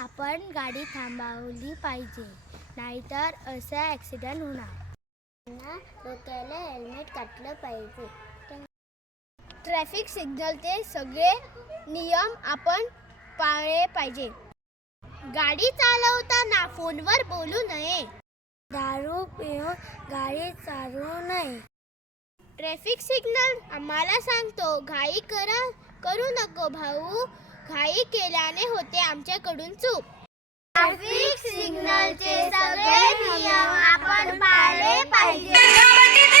आपण गाडी थांबवली पाहिजे, नाहीतर असा ॲक्सिडेंट होणार. डोक्याला हेल्मेट घातलं पाहिजे. ट्रॅफिक सिग्नलचे सगळे नियम आपण पाळले पाहिजे. गाडी चालवताना फोनवर बोलू नये. दारू पिऊन गाडी चालवू नये. ट्रॅफिक सिग्नल आम्हाला सांगतो, घाई करू नको भाऊ, घाई केल्याने होते आमच्याकडून चूक. ट्रॅफिक सिग्नलचे सगळे नियम आपण पाळले पाहिजे.